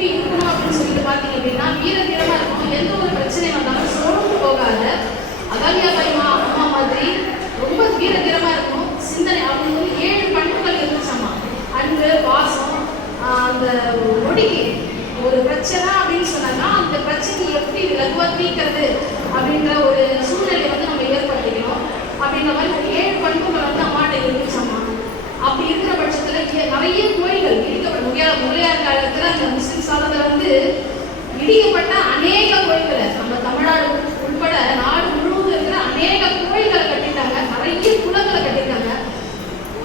எப்படி இருக்கணும் அப்படின்னு சொல்லிட்டு பார்த்தீங்க அப்படின்னா வீர தீரமாக இருக்கணும். எந்த ஒரு பிரச்சனை வந்தாலும் சோர்ந்து போகாத அகல்யாபாய் அம்மா மாதிரி ரொம்ப வீர தீரமாக இருக்கணும். சிந்தனை அவங்க வந்து 7 பண்புகள் இருந்துச்சாமா. அன்பு, பாசம், அந்த ஒடுக்கி ஒரு பிரச்சனை அப்படின்னு சொன்னாங்கன்னா அந்த பிரச்சனையை எப்படி லகுவாக தீர்க்கிறது அப்படின்ற ஒரு சூழ்நிலை வந்து நம்ம ஏற்படுத்திக்கணும். அப்படின்ற மாதிரி ஒரு 7 பண்புகள் வந்து அம்மாட்ட இருந்துச்சாமா. அப்படி இருக்கிற பட்சத்தில் நிறைய கோயில்கள் இடிக்கப்பட்ட முறையார் காலத்தில் அந்த முஸ்லிம் சாதத்தில் வந்து இடிக்கப்பட்ட அநேக கோயில்களை நம்ம தமிழ்நாடு உட்பட நாடு முழுவதும் இருக்கிற அநேக கோயில்களை கட்டிட்டாங்க. நிறைய குளங்களை கட்டிட்டாங்க.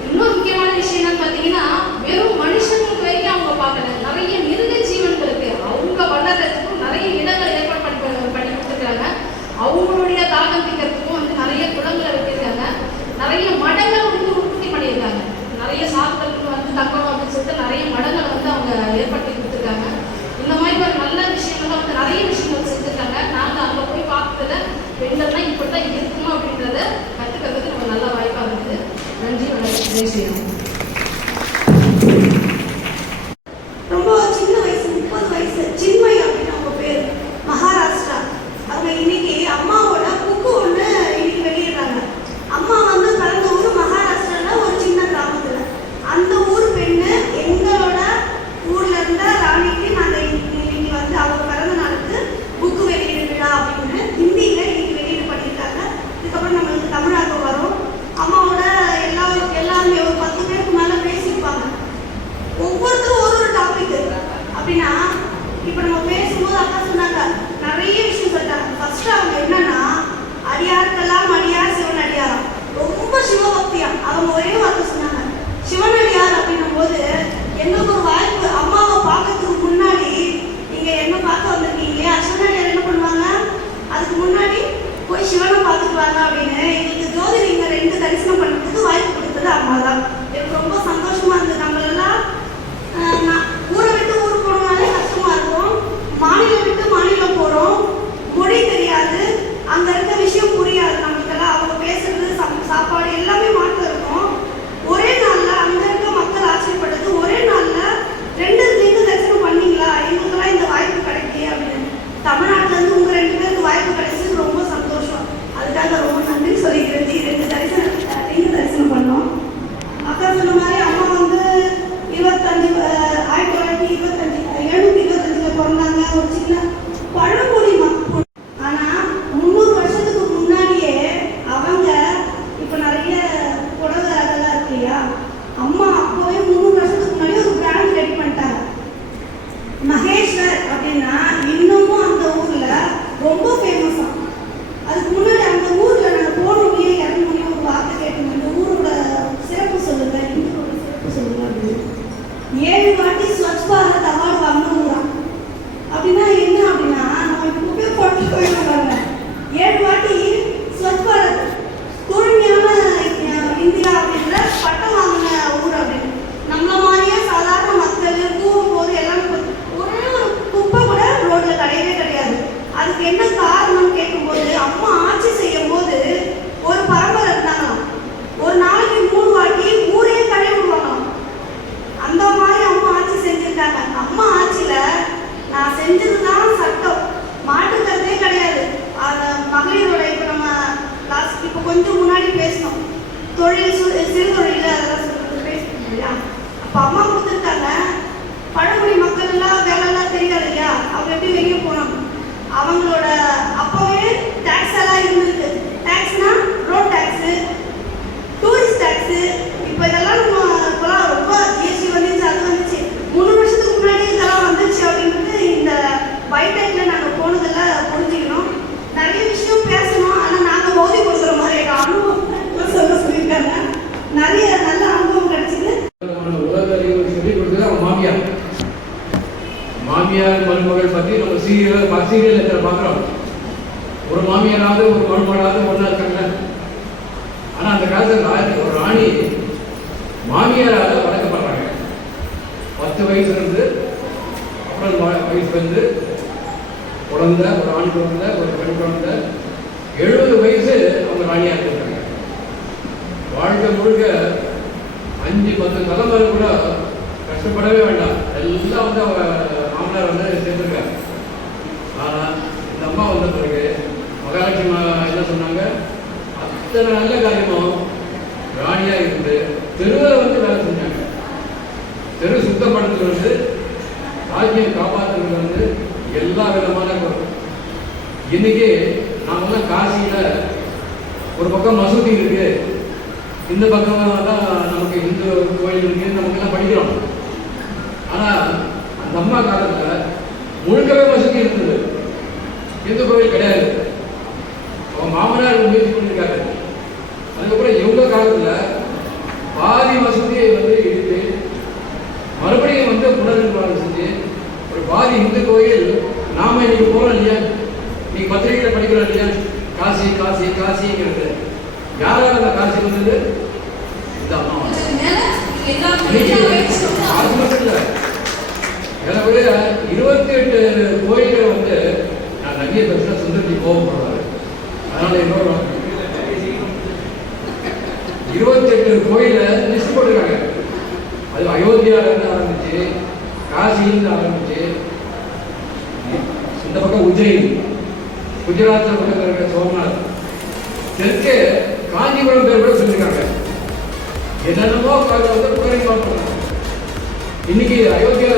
இன்னொரு முக்கியமான விஷயம் என்னன்னு பார்த்தீங்கன்னா வெறும் மனுஷங்களுக்கு வரைக்கும் அவங்க பார்க்கல, நிறைய மிருக ஜீவன்களுக்கு அவங்க வளர்றதுக்கும் நிறைய இடங்கள் ஏற்பாடு பண்ணி கொடுத்துருக்காங்க. அவங்களுடைய தாகம் தீர்க்கறதுக்கும் வந்து நிறைய குளங்களை வெட்டியிருக்காங்க. நிறைய மடங்கள் வந்து உற்பத்தி பண்ணியிருக்காங்க. நிறைய சாப்பிட்றதுக்கு வந்து தங்கணும் அப்படின்னு சொல்லிட்டு நிறைய மடங்களை வந்து அவங்க ஏற்படுத்தி கொடுத்துருக்காங்க. இந்த மாதிரி ஒரு நல்ல விஷயங்கள்லாம் வந்து நிறைய விஷயங்கள் செஞ்சுருக்காங்க. நாங்கள் அங்கே போய் பார்த்ததுல பெண்கள்லாம் இப்படி தான் இருக்கணும் அப்படின்றத கற்றுக்கிறதுக்கு நம்ம நல்ல வாய்ப்பாக இருக்குது. நன்றி, வணக்கம். ஜெய் ஸ்ரீராம். ரொம்ப சின்ன வயசு, 30 வயசு, சின்மய் அப்படின்னு அவங்க பேர், மகாராஷ்டிரா. அவங்க இன்னைக்கு அம்மாவோட புக்கு ஒன்று இன்னைக்கு வெளியிடுறாங்க. அம்மா வந்து பிறந்த ஊர் மகாராஷ்டிராவில் ஒரு சின்ன கிராமத்தில். அந்த ஊர் பெண்ணு எங்களோட ஊர்ல இருந்த ராணிக்கு நாங்கள் இன்னைக்கு வந்து அவங்க பிறந்த நாளுக்கு புக்கு வெளியிட விழா அப்படின்னு ஹிந்தியில் இன்னைக்கு வெளியீடு பண்ணியிருக்காங்க. இதுக்கப்புறம் நம்மளுக்கு தமிழாக்கம் வரும். அம்மாவோட எல்லாருமே ஒரு 10 பேருக்கு மேலே பேசியிருப்பாங்க. ஒவ்வொருத்தரும் ஒரு டாபிக் அப்படின்னா இப்போ நம்ம பேசும்போது அக்கா சொன்னாங்க நிறைய விஷயம் சொல்லிட்டாங்க. ஃபர்ஸ்ட் அவங்க என்னன்னா அடியாருக்கெல்லாம் அடியார் சிவனடியாரா, ரொம்ப சிவபக்தியா. அவங்க ஒரே வார்த்தை சொன்னாங்க சிவனடியார் அப்படின்னும் போது எங்களுக்கு ஒரு வாய்ப்பு. அம்மாவை பார்க்கறதுக்கு முன்னாடி நீங்க என்ன பார்க்க வந்திருக்கீங்க, சிவனடியார் என்ன பண்ணுவாங்க, அதுக்கு முன்னாடி போய் சிவனை பார்த்துட்டு வாங்க அப்படின்னு எங்களுக்கு ஜோதிலிங்க 2 தரிசனம் பண்ணுறதுக்கு வாய்ப்பு கொடுத்தது அம்மா தான். எனக்கு ரொம்ப சந்தோஷமா இருந்தது. நம்மளெல்லாம் ஊரை விட்டு ஊர் போனோம்னாலே கஷ்டமா இருக்கும். மாநிலம் விட்டு மாநிலம் போறோம், மொழி தெரியாது, அங்க இருக்க விஷயம் புரியாது நம்மளுக்கெல்லாம். அவங்க பேசுறது சாப்பாடு எல்லாமே மாற்றம் இருக்கும். ஒரே நாள்ல அங்க இருக்க மக்கள் ஆச்சரியப்பட்டது, ஒரே நாள்ல 2 லிங்க தரிசனம் பண்ணீங்களா, எங்களுக்கெல்லாம் இந்த வாய்ப்பு கிடைக்கலையே அப்படின்னு. தமிழ்நாட்டுல இருந்து உங்க 2 பேருக்கு வாய்ப்பு கிடைச்சது ரொம்ப சந்தோஷம். அதுக்காக ரொம்ப நன்றி சொல்லிக்கிறேன். 2 லிங்க தரிசனம் பண்ணோம். அக்கா சொன்ன மாதிரி அம்மா வந்து 1725 பிறந்தாங்க. ஒரு சின்ன பழங்குடி மக்கள். ஆனா 300 வருஷத்துக்கு முன்னாடியே அவங்க இப்ப நிறைய புடவை அதெல்லாம் இருக்கு இல்லையா, அம்மா அப்போவே 300 வருஷத்துக்கு முன்னாடி ஒரு பிராண்ட் ரெடி பண்ணிட்டாங்க. மகேஸ்வர் அப்படின்னா இன்னமும் அந்த ஊர்ல ரொம்ப ஃபேமஸா. அதுக்கு முன்னாடி அந்த ஊர்ல நாங்கள் போனோமே இறங்கி ஒரு வார்த்தை கேட்டோம், இந்த ஊரோட சிறப்பு சொல்லுங்க, இந்த ஊரோட சிறப்பு சொல்லுங்க அப்படின்னு. 7 வாட்டி ஸ்வச் பாரத் அவார்டு வாங்கின ஊரா. அப்படின்னா என்ன அப்படின்னா நம்ம இப்போ போட்டு போயிடுவாங்க. 7 வாட்டி ஸ்வச் பாரத் தூய்மையான இந்தியா அப்படின்ற பட்டம் வாங்கின ஊர் அப்படின்னு. நம்மள மாதிரியே சாதாரண மக்கள் போகும்போது எல்லாமே ஒரே ஒரு குப்பை கூட ரோட்ல கிடையவே கிடையாது. அதுக்கு என்ன காரணம் கேட்கும்போது அம்மா ஆட்சி செய்யும் போது ஒரு பரம்பரை இருந்தாங்களாம். ஒரு நாளைக்கு 3 வாட்டி ஊரே கடை விடுவாங்களாம். அந்த மாதிரி அம்மா ஆட்சி செஞ்சிருக்காங்க. அம்மா ஆட்சியில நான் செஞ்சதுதான் சட்டம், மாற்றுக்கிறதே கிடையாது. மகளிரோட இப்போ நம்ம இப்போ கொஞ்சம் முன்னாடி பேசணும் தொழில் சிறு தொழில் அதெல்லாம் சொல்றது பேசணும் இல்லையா. அப்போ அம்மா கொடுத்துருக்காங்க. பழங்குடி மக்கள் எல்லாம் வேலைலாம் தெரியாது இல்லையா, அவங்க எப்படி வெளியே போனோம். அவங்களோட அப்பவே டேக்ஸ் எல்லாம் இருந்திருக்கு. டேக்ஸ்னா ரோட் டேக்ஸு, டூரிஸ்ட் டேக்ஸு. இப்போ இதெல்லாம் நம்ம இப்போலாம் ரொம்ப ஜிஎஸ்டி வந்துச்சு, அது வந்துச்சு. 3 வருஷத்துக்கு முன்னாடி இதெல்லாம் வந்துச்சு அப்படின்றது இந்த பைடெக்கில் நாங்கள் போனதெல்லாம் புரிஞ்சுக்கணும். நிறைய விஷயம் பேசணும். ஆனால் நாங்கள் ஓதி கொடுக்குற மாதிரி அனுபவம் சொல்லியிருக்காங்க. நிறைய நல்ல அனுபவம் கிடைச்சிது. உலக அறிவு சொல்லி கொடுத்தது அவங்க மாமியார். மாமியார் மருமகள் பற்றி நம்ம சீரியல் பார்க்குறோம். ஒரு மாமியாராவது ஒரு மருமகளாவது ஒன்றா இருக்காங்க. ஆனால் அந்த காலத்தில் ஒரு ராணி மாமியாரால் வளர்க்கப்படுறாங்க. 10 வயசுலேருந்து அப்புறம் வயசு வந்து குழந்தை, ஒரு ஆண் குழந்தை, ஒரு பெண் குழந்தை, 70 வயசு அவங்க ராணியாக இருக்காங்க. வாழ்க்கை முழுக்க 5-10 தலைமுறை கூட கஷ்டப்படவே வேண்டாம். எல்லாம் வந்து அவங்க மாமனார் அம்மா என்ன சொன்னாங்க, அத்தனை நல்ல காரியமும் ராணியாக இருந்து தெருவில் வந்து வேலை செஞ்சாங்க. தெரு சுத்தப்படுத்துறது வந்து, ராஜ்யம் காப்பாற்றுறது வந்து எல்லா விதமான பொருள். இன்னைக்கு நாமெல்லாம் காசியில் ஒரு பக்கம் மசூதி இருக்கு, இந்த பக்கம் தான் நமக்கு இந்து கோயில் இருக்கு, நமக்கெல்லாம் படிக்கிறோம். ஆனால் அந்த அம்மா காலத்தில் முழுக்கவே மசூதி இருந்தது, இந்து கோயில் கிடையாது. அவங்க மாமனார் முயற்சி பண்ணியிருக்காரு. அதுக்கப்புறம் இவங்க காலத்தில் பாதி மசூதியை வந்து இடித்து மறுபடியும் வந்து புனர்நிர்மாணம் செஞ்சு ஒரு பாதி இந்து கோயில் நாம இன்னைக்கு போறோம் இல்லையா, இன்னைக்கு பத்திரிகையில படிக்கிறோம் இல்லையா, காசி காசி காசிங்கிறது. யாரால அந்த காசி வந்தது? இந்த அம்மா. அது மட்டும் இல்லை, எனக்கு 28 கோயில்கள் வந்து நான் நிறைய பேசுனா சுந்தரஜி கோவப்படுறாரு. அதனால இன்னொரு 28 கோயில லிஸ்ட் போட்டிருக்காங்க. அது அயோத்தியால இருந்து ஆரம்பிச்சு, காசியிலிருந்து ஆரம்பிச்சு, இந்த பக்கம் உஜ்ஜயினி, குஜராத்தில் பக்கம் இருக்க சோமநாத், தெற்கு காஞ்சிபுரம் பேர் கூட சொல்லியிருக்காங்க. என்னென்னமோ வந்து புகழை பார்க்கணும். இன்னைக்கு அயோத்தியா